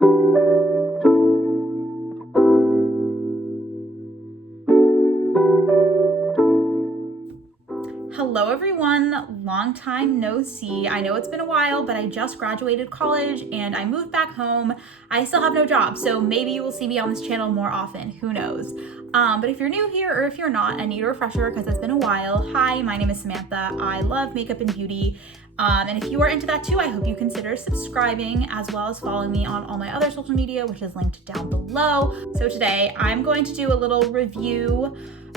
Hello everyone, long time no see. I know it's been a while, but I just graduated college and I moved back home. I still have no job, so maybe you will see me on this channel more often, who knows. But if you're new here or if you're not, I need a refresher because it's been a while. Hi, my name is Samantha. I love makeup and beauty. And if you are into that too, I hope you consider subscribing as well as following me on all my other social media, which is linked down below. So today I'm going to do a little review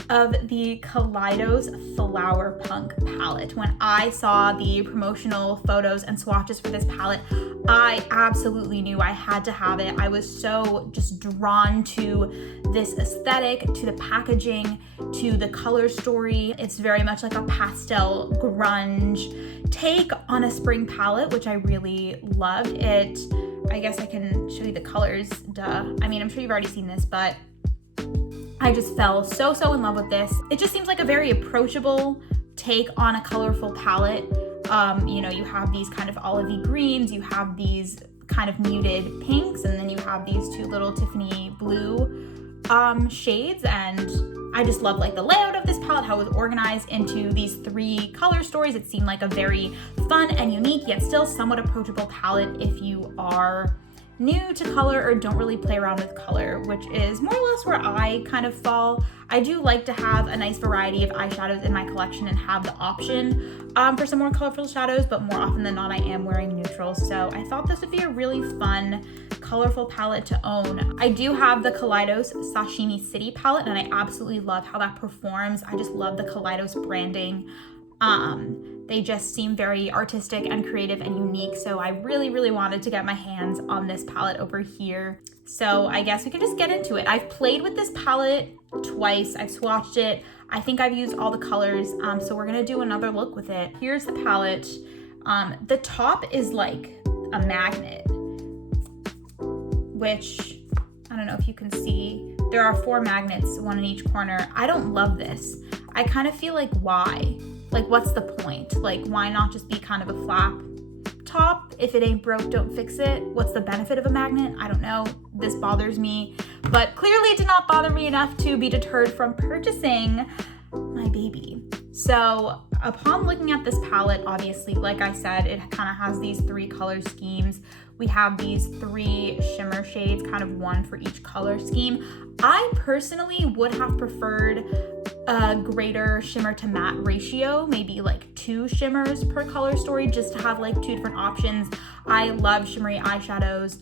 of the Kaleidos Flower Punk palette. When I saw the promotional photos and swatches for this palette, I absolutely knew I had to have it. I was so just drawn to this aesthetic, to the packaging, to the color story. It's very much like a pastel grunge take on a spring palette, which I really loved. I guess I can show you the colors, duh. I mean, I'm sure you've already seen this, but I just fell so in love with this. It just seems like a very approachable take on a colorful palette. You have these kind of olivey greens, you have these kind of muted pinks, and then you have these two little Tiffany blue shades. And I just love like the layout of this palette, how it was organized into these three color stories. It seemed like a very fun and unique, yet still somewhat approachable palette if you are new to color or don't really play around with color, which is more or less where I kind of fall. I do like to have a nice variety of eyeshadows in my collection and have the option for some more colorful shadows, but more often than not I am wearing neutrals. So I thought this would be a really fun, colorful palette to own. I do have the Kaleidos Sashimi City palette and I absolutely love how that performs. I just love the Kaleidos branding. They just seem very artistic and creative and unique, so I really wanted to get my hands on this palette over here. So I guess we can just get into it. I've played with this palette twice, I've swatched it, I think I've used all the colors, so we're gonna do another look with it. Here's the palette. The top is like a magnet, which, I don't know if you can see, there are 4 magnets, one in each corner. I don't love this. I kind of feel like, why? Like, what's the point? Like, why not just be kind of a flap top? If it ain't broke, don't fix it. What's the benefit of a magnet? I don't know. This bothers me, but clearly it did not bother me enough to be deterred from purchasing my baby. So upon looking at this palette, obviously, like I said, it kind of has these 3 color schemes. We have these 3 shimmer shades, kind of one for each color scheme. I personally would have preferred a greater shimmer to matte ratio, maybe like 2 shimmers per color story, just to have like 2 different options. I love shimmery eyeshadows.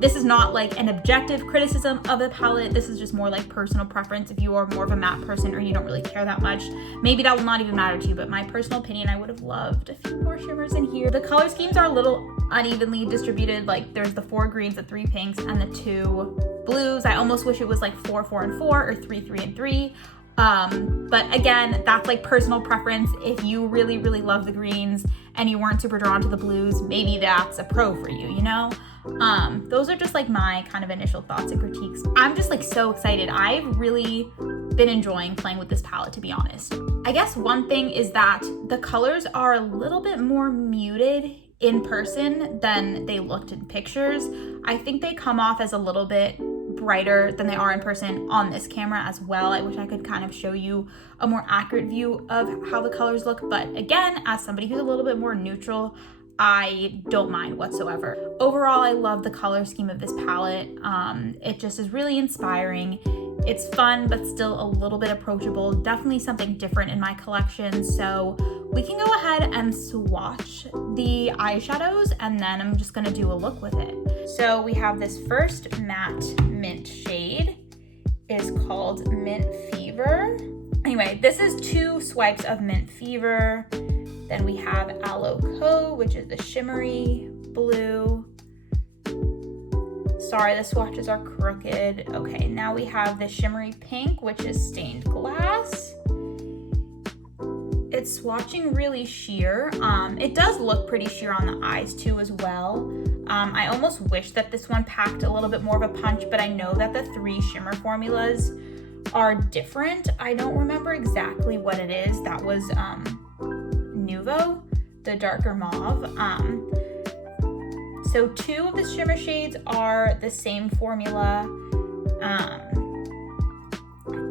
This is not like an objective criticism of the palette. This is just more like personal preference. If you are more of a matte person or you don't really care that much, maybe that will not even matter to you, but my personal opinion, I would have loved a few more shimmers in here. The color schemes are a little unevenly distributed. Like there's the 4 greens, the 3 pinks, and the 2 blues. I almost wish it was like 4, 4, and 4, or 3, 3, and 3. But again, that's like personal preference. If you really love the greens and you weren't super drawn to the blues, maybe that's a pro for you, you know? Those are just like my kind of initial thoughts and critiques. I'm just like so excited. I've really been enjoying playing with this palette, to be honest. I guess one thing is that the colors are a little bit more muted in person than they looked in pictures. I think they come off as a little bit brighter than they are in person on this camera as well. I wish I could kind of show you a more accurate view of how the colors look, but again, as somebody who's a little bit more neutral, I don't mind whatsoever. Overall, I love the color scheme of this palette. It just is really inspiring. It's fun, but still a little bit approachable. Definitely something different in my collection. So we can go ahead and swatch the eyeshadows and then I'm just gonna do a look with it. So we have this first matte mint shade. It is called Mint Fever. Anyway, this is 2 swipes of Mint Fever. Then we have Aloe Co, which is the shimmery blue. Sorry, the swatches are crooked. Okay, now we have the shimmery pink, which is stained glass. It's swatching really sheer. It does look pretty sheer on the eyes too as well. I almost wish that this one packed a little bit more of a punch, but I know that the 3 shimmer formulas are different. I don't remember exactly what it is. That was Nuvo, the darker mauve. So 2 of the shimmer shades are the same formula,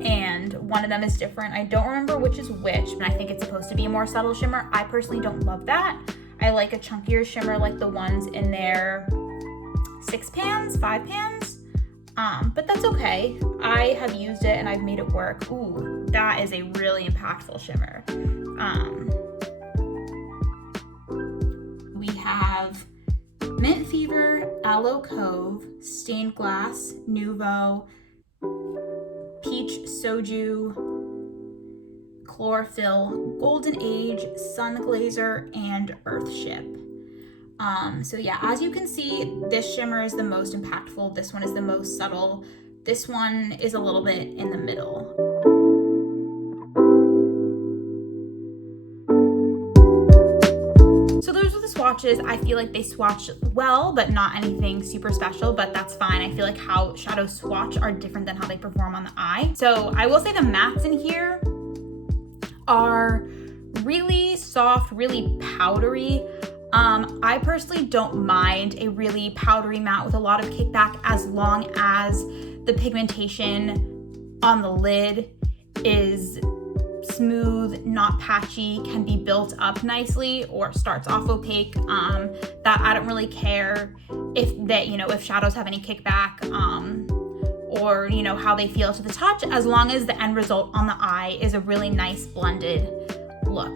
and one of them is different. I don't remember which is which, but I think it's supposed to be a more subtle shimmer. I personally don't love that. I like a chunkier shimmer like the ones in their 6 pans, 5 pans, but that's okay. I have used it and I've made it work. Ooh, that is a really impactful shimmer. We have Mint Fever, Aloe Cove, Stained Glass, Nouveau, Peach Soju, Chlorophyll, Golden Age, Sun Glazer, and Earthship. So yeah, as you can see, this shimmer is the most impactful. This one is the most subtle. This one is a little bit in the middle. So those are the swatches. I feel like they swatch well, but not anything super special, but that's fine. I feel like how shadows swatch are different than how they perform on the eye. So I will say the mattes in here are really soft, really powdery. I personally don't mind a really powdery matte with a lot of kickback as long as the pigmentation on the lid is smooth, not patchy, can be built up nicely, or starts off opaque. That I don't really care if shadows have any kickback, or how they feel to the touch, as long as the end result on the eye is a really nice blended look.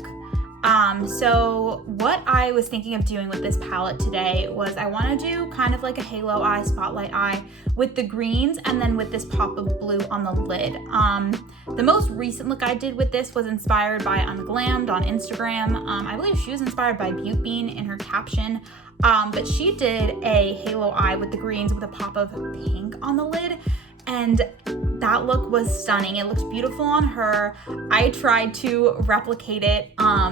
So what I was thinking of doing with this palette today was I want to do kind of like a halo eye, spotlight eye with the greens and then with this pop of blue on the lid. The most recent look I did with this was inspired by Unglammed on Instagram. I believe she was inspired by Butte Bean in her caption, but she did a halo eye with the greens with a pop of pink on the lid. And that look was stunning. It looks beautiful on her. I tried to replicate it. I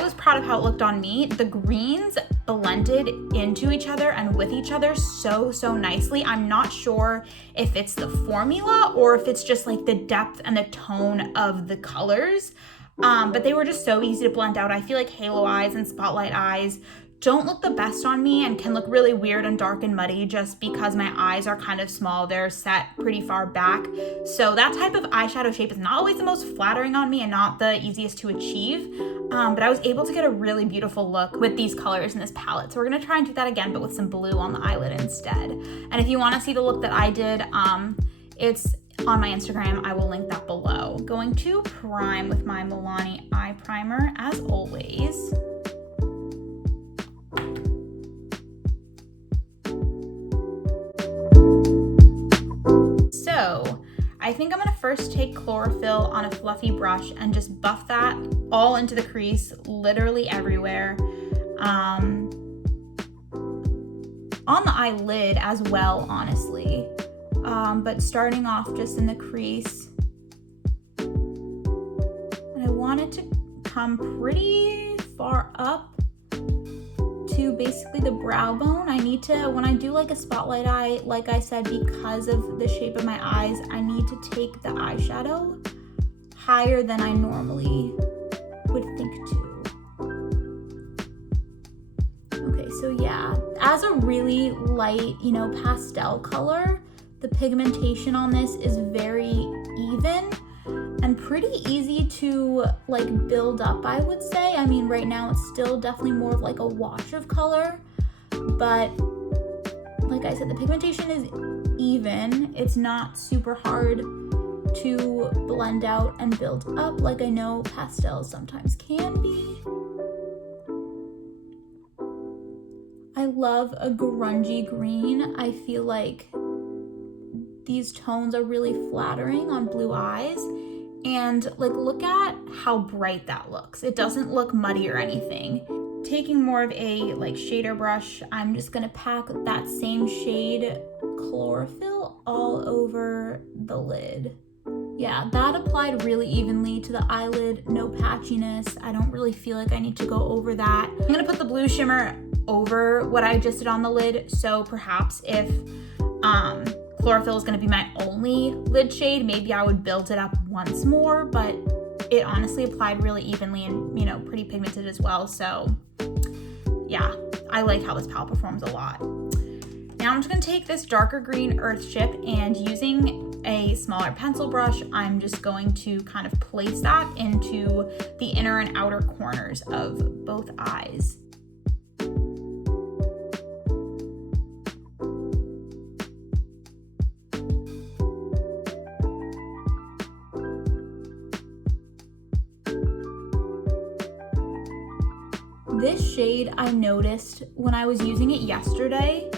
was proud of how it looked on me. The greens blended into each other and with each other so nicely. I'm not sure if it's the formula or if it's just like the depth and the tone of the colors, but they were just so easy to blend out. I feel like halo eyes and spotlight eyes don't look the best on me and can look really weird and dark and muddy just because my eyes are kind of small. They're set pretty far back. So that type of eyeshadow shape is not always the most flattering on me and not the easiest to achieve. But I was able to get a really beautiful look with these colors in this palette. So we're gonna try and do that again, but with some blue on the eyelid instead. And if you wanna see the look that I did, it's on my Instagram. I will link that below. Going to prime with my Milani eye primer as always. So I think I'm gonna first take chlorophyll on a fluffy brush and just buff that all into the crease, literally everywhere. On the eyelid as well, honestly. But starting off just in the crease. And I want it to come pretty far up to basically the brow bone. I need to, when I do like a spotlight eye, like I said, because of the shape of my eyes, I need to take the eyeshadow higher than I normally would think to. Okay, so yeah, as a really light, pastel color, the pigmentation on this is very even and pretty easy to like build up, I would say. I mean, right now it's still definitely more of like a wash of color, but like I said, the pigmentation is even. It's not super hard to blend out and build up like I know pastels sometimes can be. I love a grungy green. I feel like these tones are really flattering on blue eyes. And like, look at how bright that looks. It doesn't look muddy or anything. Taking more of a like shader brush, I'm just gonna pack that same shade chlorophyll all over the lid. Yeah, that applied really evenly to the eyelid, no patchiness. I don't really feel like I need to go over that. I'm gonna put the blue shimmer over what I just did on the lid, so perhaps if chlorophyll is going to be my only lid shade, maybe I would build it up once more, but it honestly applied really evenly and, pretty pigmented as well. So yeah, I like how this palette performs a lot. Now I'm just gonna take this darker green earth chip, and using a smaller pencil brush, I'm just going to kind of place that into the inner and outer corners of both eyes. This shade I noticed when I was using it yesterday,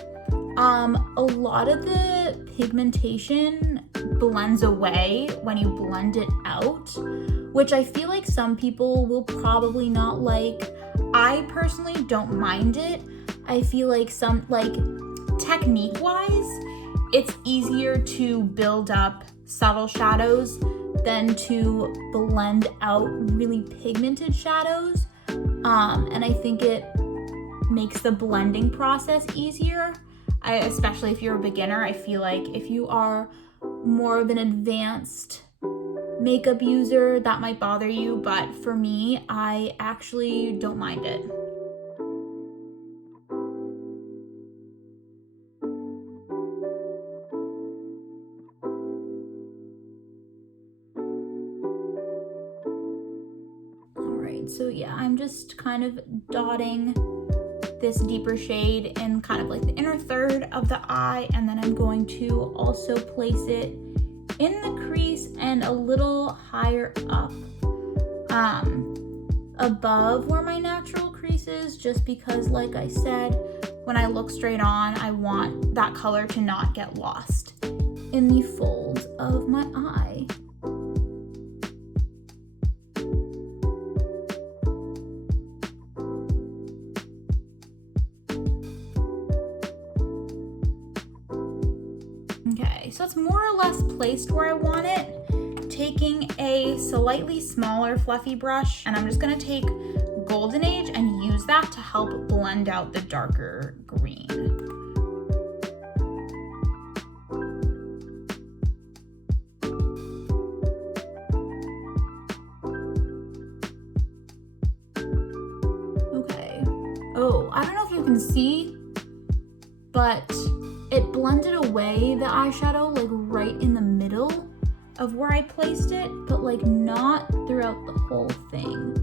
a lot of the pigmentation blends away when you blend it out, which I feel like some people will probably not like. I personally don't mind it. I feel like technique wise, it's easier to build up subtle shadows than to blend out really pigmented shadows. And I think it makes the blending process easier. Especially if you're a beginner, I feel like if you are more of an advanced makeup user, that might bother you, but for me, I actually don't mind it. Alright, so yeah, I'm just kind of dotting this deeper shade in kind of like the inner third of the eye, and then I'm going to also place it in the crease and a little higher up above where my natural crease is, just because, like I said, when I look straight on, I want that color to not get lost in the folds of my eye. Okay, so it's more or less placed where I want it. Taking a slightly smaller fluffy brush, and I'm just gonna take Golden Age and use that to help blend out the darker green. Okay. Oh, I don't know if you can see, but it blended away the eyeshadow like right in the middle of where I placed it, but like not throughout the whole thing.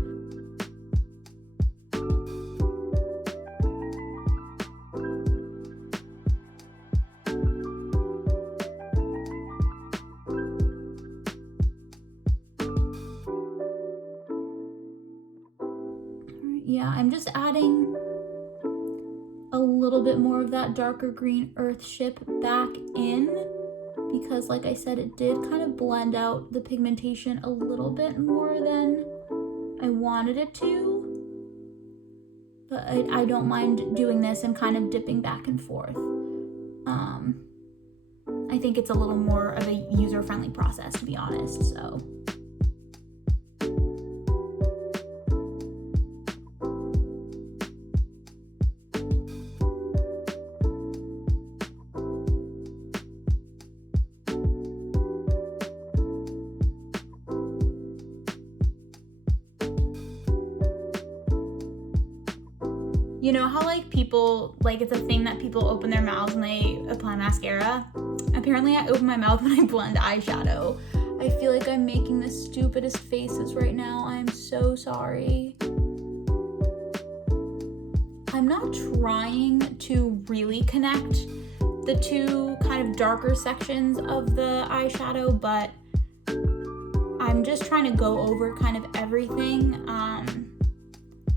Yeah, I'm just adding a little bit more of that darker green earth chip back in, because like I said, it did kind of blend out the pigmentation a little bit more than I wanted it to. But I don't mind doing this and kind of dipping back and forth. I think it's a little more of a user-friendly process, to be honest, so. You know how like people, like it's a thing that people open their mouths when they apply mascara? Apparently I open my mouth when I blend eyeshadow. I feel like I'm making the stupidest faces right now. I'm so sorry. I'm not trying to really connect the two kind of darker sections of the eyeshadow, but I'm just trying to go over kind of everything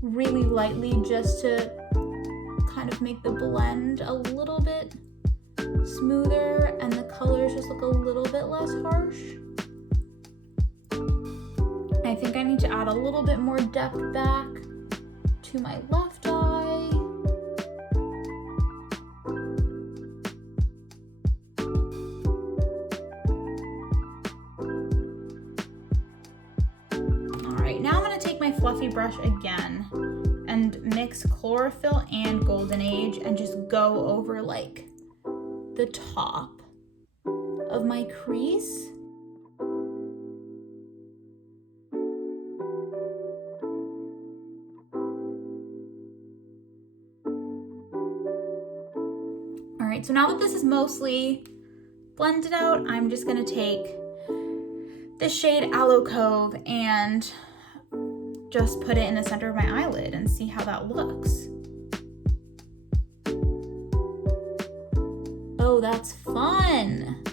really lightly, just to kind of make the blend a little bit smoother and the colors just look a little bit less harsh. I think I need to add a little bit more depth back to my left eye. Alright, now I'm going to take my fluffy brush again and mix chlorophyll and golden age and just go over like the top of my crease. right, so now that this is mostly blended out, I'm just gonna take this shade Aloe Cove and just put it in the center of my eyelid and see how that looks. Oh, that's fun.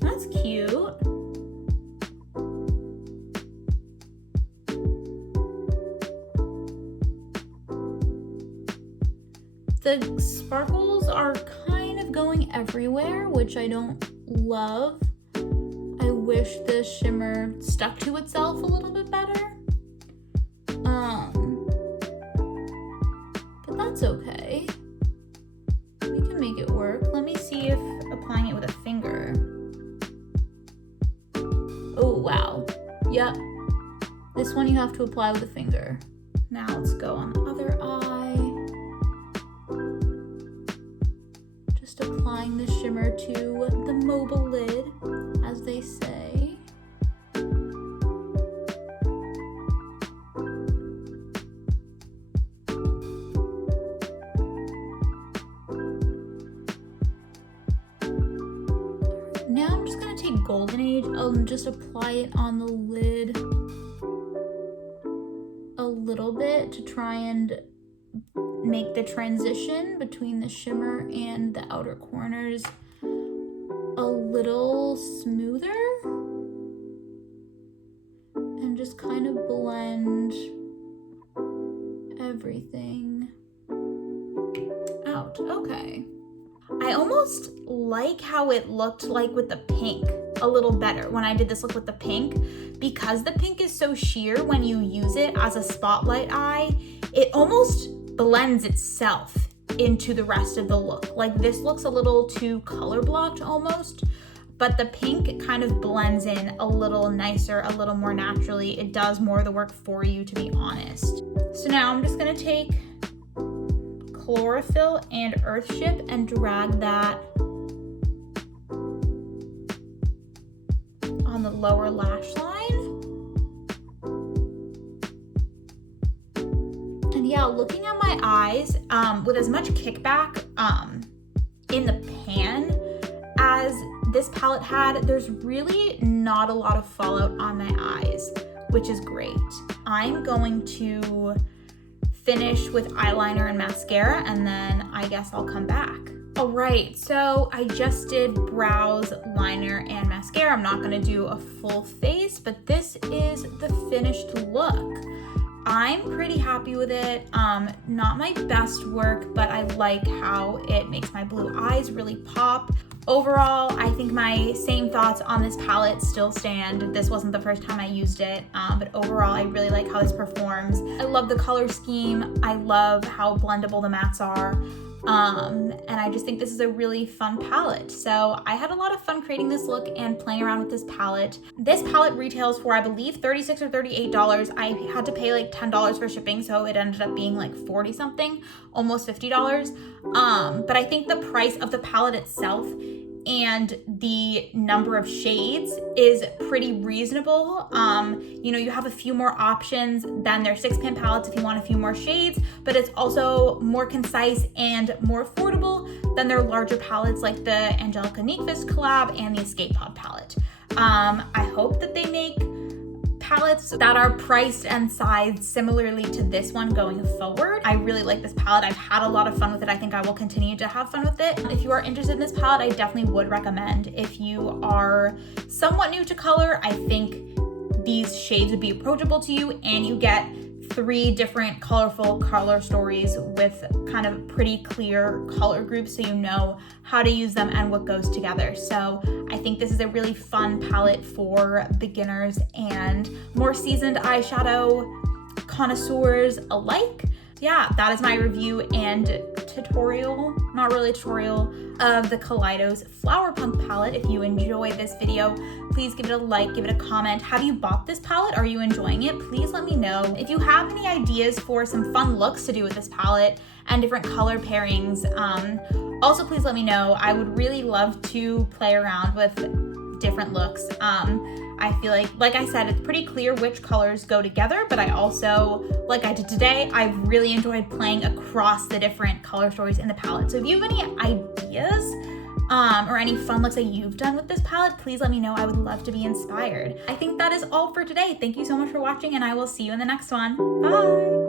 That's cute. The sparkles are kind of going everywhere, which I don't love. I wish the shimmer stuck to itself a little bit better. But that's okay. We can make it work. Let me see if applying it with a finger. Oh, wow. Yep. This one you have to apply with a finger. Now let's go on the other eye. Just applying the shimmer to the mobile lid, as they say. Now I'm just gonna take Golden Age and just apply it on the lid a little bit to try and make the transition between the shimmer and the outer corners a little smoother, and just kind of blend everything out. Okay. I almost like how it looked like with the pink a little better when I did this look with the pink, because the pink is so sheer when you use it as a spotlight eye, it almost blends itself into the rest of the look. Like this looks a little too color blocked almost, but the pink kind of blends in a little nicer, a little more naturally. It does more of the work for you, to be honest. So now I'm just gonna take Chlorophyll and Earthship and drag that on the lower lash line. And yeah, looking at my eyes, with as much kickback in the pan as this palette had, there's really not a lot of fallout on my eyes, which is great. I'm going to finish with eyeliner and mascara, and then I guess I'll come back. All right, so I just did brows, liner, and mascara. I'm not gonna do a full face, but this is the finished look. I'm pretty happy with it. Not my best work, but I like how it makes my blue eyes really pop. Overall, I think my same thoughts on this palette still stand. This wasn't the first time I used it, but overall, I really like how this performs. I love the color scheme. I love how blendable the mattes are. And I just think this is a really fun palette. So I had a lot of fun creating this look and playing around with this palette. This palette retails for, I believe, $36 or $38. I had to pay like $10 for shipping, so it ended up being like 40 something, almost $50. But I think the price of the palette itself and the number of shades is pretty reasonable. You know, you have a few more options than their 6-pan palettes if you want a few more shades, but it's also more concise and more affordable than their larger palettes like the Angelica Nyqvist collab and the Escape Pod palette. I hope that they make palettes that are priced and sized similarly to this one going forward. I really like this palette. I've had a lot of fun with it. I think I will continue to have fun with it. If you are interested in this palette, I definitely would recommend. If you are somewhat new to color, I think these shades would be approachable to you, and you get 3 different colorful color stories with kind of pretty clear color groups, so you know how to use them and what goes together. So I think this is a really fun palette for beginners and more seasoned eyeshadow connoisseurs alike. Yeah, that is my review and tutorial, not really a tutorial, of the Kaleidos Flower Punk palette. If you enjoyed this video, please give it a like, give it a comment. Have you bought this palette? Are you enjoying it? Please let me know. If you have any ideas for some fun looks to do with this palette and different color pairings, also please let me know. I would really love to play around with different looks. I feel like I said, it's pretty clear which colors go together, but I also, like I did today, I really enjoyed playing across the different color stories in the palette. So if you have any ideas or any fun looks that you've done with this palette, please let me know. I would love to be inspired. I think that is all for today. Thank you so much for watching, and I will see you in the next one. Bye!